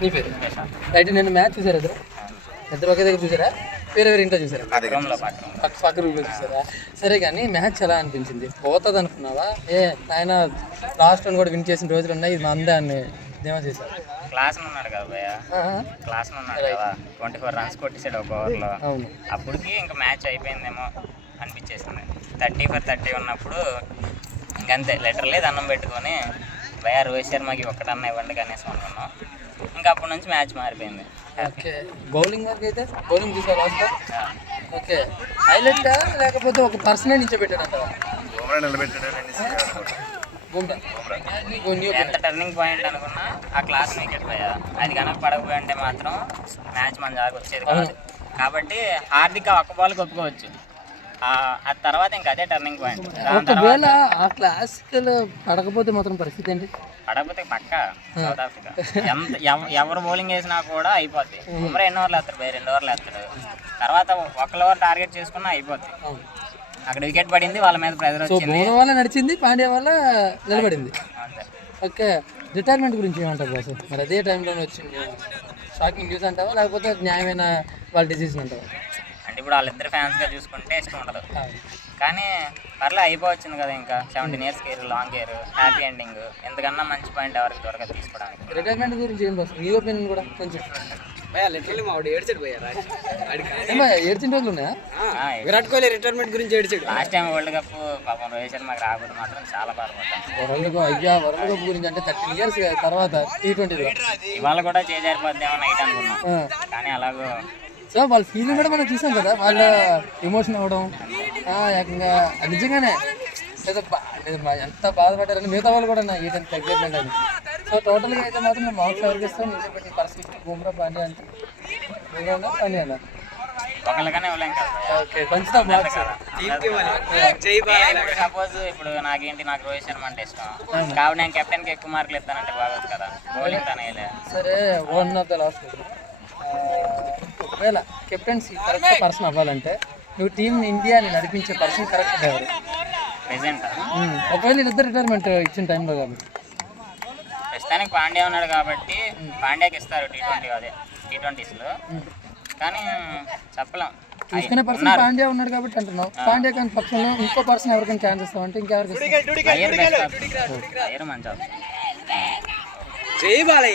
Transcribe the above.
నీ పేరు రైట్. నేను మ్యాచ్ చూసారా ఇద్దరు ఒకే దగ్గర చూసారా? వేరే వేరే ఇంట్లో చూసారా? పక్క రూమ్లో చూసారా? సరే కానీ మ్యాచ్ ఎలా అనిపించింది? పోతుంది అనుకున్నావా? ఆయన లాస్ట్ వన్ కూడా విన్ చేసిన రోజులు ఉన్నాయి, ఇది మందే అని ధీమా చేశారు. క్లాస్ ఉన్నాడు కదా భయ్య, క్లాస్ ఉన్నాడు కదా, 24 రన్స్ కొట్టేసాడు ఒక ఓవర్లో. అవును, అప్పటికి ఇంకా మ్యాచ్ అయిపోయిందేమో అనిపించేసింది. 30-30 ఉన్నప్పుడు ఇంకంతే లెటర్లే దండం పెట్టుకొని భయ్య రోహిత్ శర్మకి ఒక్కటన్నా ఇవ్వండి కనీసం అనుకున్నాం. ఇంకా అప్పటి నుంచి మ్యాచ్ మారిపోయింది. ఓకే, బౌలింగ్ వరకు అయితే బౌలింగ్ చూసారు లాస్ట్. ఓకే, హైలైట్ లేకపోతే ఒక పర్సనే నిల్చోబెట్టాడంటావా? ఎంత టర్నింగ్ పాయింట్ అనుకున్నా ఆ క్లాస్ వికెట్ పోయా, అది కనుక పడకపోయి అంటే మాత్రం మ్యాచ్ మన జాగ్రత్త వచ్చేది కాదు. కాబట్టి హార్దిక్ ఒక్క బాల్కి ఒప్పుకోవచ్చు, ఆ తర్వాత ఇంకా అదే టర్నింగ్ పాయింట్. ఒకవేళ ఆ క్లాసికల్ పడకపోతే మాత్రం పరిస్థితి ఏంటి? పడకపోతే పక్క సౌత్ ఆఫ్రికా ఎవరు బౌలింగ్ వేసినా కూడా అయిపోద్ది. ఉమరా ఎన్ని ఓవర్లు వేస్తాడు, 2 ఓవర్లు వేస్తాడు, తర్వాత 1 ఓవర్ టార్గెట్ చేసుకున్నా అయిపోద్ది. అక్కడ వికెట్ పడింది, వాళ్ళ మీద ప్రెజర్ వచ్చింది, బౌలింగ్ వల్ల నడిచింది, పాండ్యా వల్ల నిలబడింది. ఓకే, రిటైర్మెంట్ గురించి ఏమంటారు బాస్? మరి అదే టైంలోనే వచ్చింది, షాకింగ్ న్యూస్ అంటావా లేకపోతే న్యాయమైన వాళ్ళ డిసిజన్ అంటావా? అంటే ఇప్పుడు వాళ్ళిద్దరు ఫ్యాన్స్గా చూసుకుంటే ఇష్టం ఉండదు, కానీ పర్లే అయిపోవచ్చింది కదా. ఇంకా 17 years career, long care, happy ending, ఎందుకన్నా మంచి పాయింట్ ఎవరికి త్వరగా తీసుకోవడానికి. రిటైర్మెంట్ గురించి ఏం బాస్ మీ ఒపీనియన్ కూడా కొంచెం? ఏడ్చిన రోజులు ఉన్నాయా? విరాట్ కోహ్లీ రిటైర్మెంట్ గురించి ఏడ్చాడు. లాస్ట్ టైం వరల్డ్ కప్ పాపం రోహిత్ శర్మకి రాకపోతే మాత్రం చాలా బాధపడ్డాం. వరల్డ్ కప్ గురించి అంటే 13 years తర్వాత T20లో ఇవాళ కూడా చేజారిపోద్దేమో నైట్ అనుకున్నాం, కానీ అలాగో సో వాళ్ళ ఫీలింగ్ కూడా మనం చూసాం కదా, వాళ్ళ ఎమోషన్ అవ్వడం ఏకంగా నిజంగానే ఎంత బాధపడ్డారని మిగతా వాళ్ళు కూడా ఈ టైం తగ్గట్లేదు అని. సో టోటల్గా అయితే మాత్రం మేము మార్క్స్ ఎవరికి ఇస్తాం నిజంగా పరిస్థితి బుమ్రా పాండ్యా అంటే పాండ్యా అన్న ఒకళ్ళకనే ఇవ్వలేం కదా. Okay, పంచుతాం marks. సపోజ్ ఇప్పుడు నాకు రోహిత్ శర్మ అంటే ఇష్టం కాబట్టి నేను కెప్టెన్కి ఎక్కువ మార్కులు ఇస్తానంటే బాగోదు కదా, బౌలింగ్ తనేలే. సరే, వన్ ఆఫ్ ద లాస్ట్ ఒకవేళ కెప్టెన్సీ కరెక్ట్ పర్సన్ అవ్వాలంటే నువ్వు టీమ్ ఇండియాని నడిపించే పర్సన్ కరెక్ట్ ఎవరు ప్రెసెంట్? ఒకవేళ వీళ్ళిద్దరు రిటైర్మెంట్ ఇచ్చిన టైంలో కాబట్టి ప్రస్తుతానికి పాండ్యా ఉన్నాడు కాబట్టి పాండ్యాకి ఇస్తారు T20sలో, కానీ చెప్పలేం. చూసుకునే పర్సన్ పాండ్యా ఉన్నాడు కాబట్టి అంటున్నావు. పాండ్యా కానీ పక్షంలో ఇంకో పర్సన్ ఎవరికైనా ఛాన్స్ ఇస్తామంటే ఇంకెవరికి? అయ్యర్ మంచి జై బాలయ్య.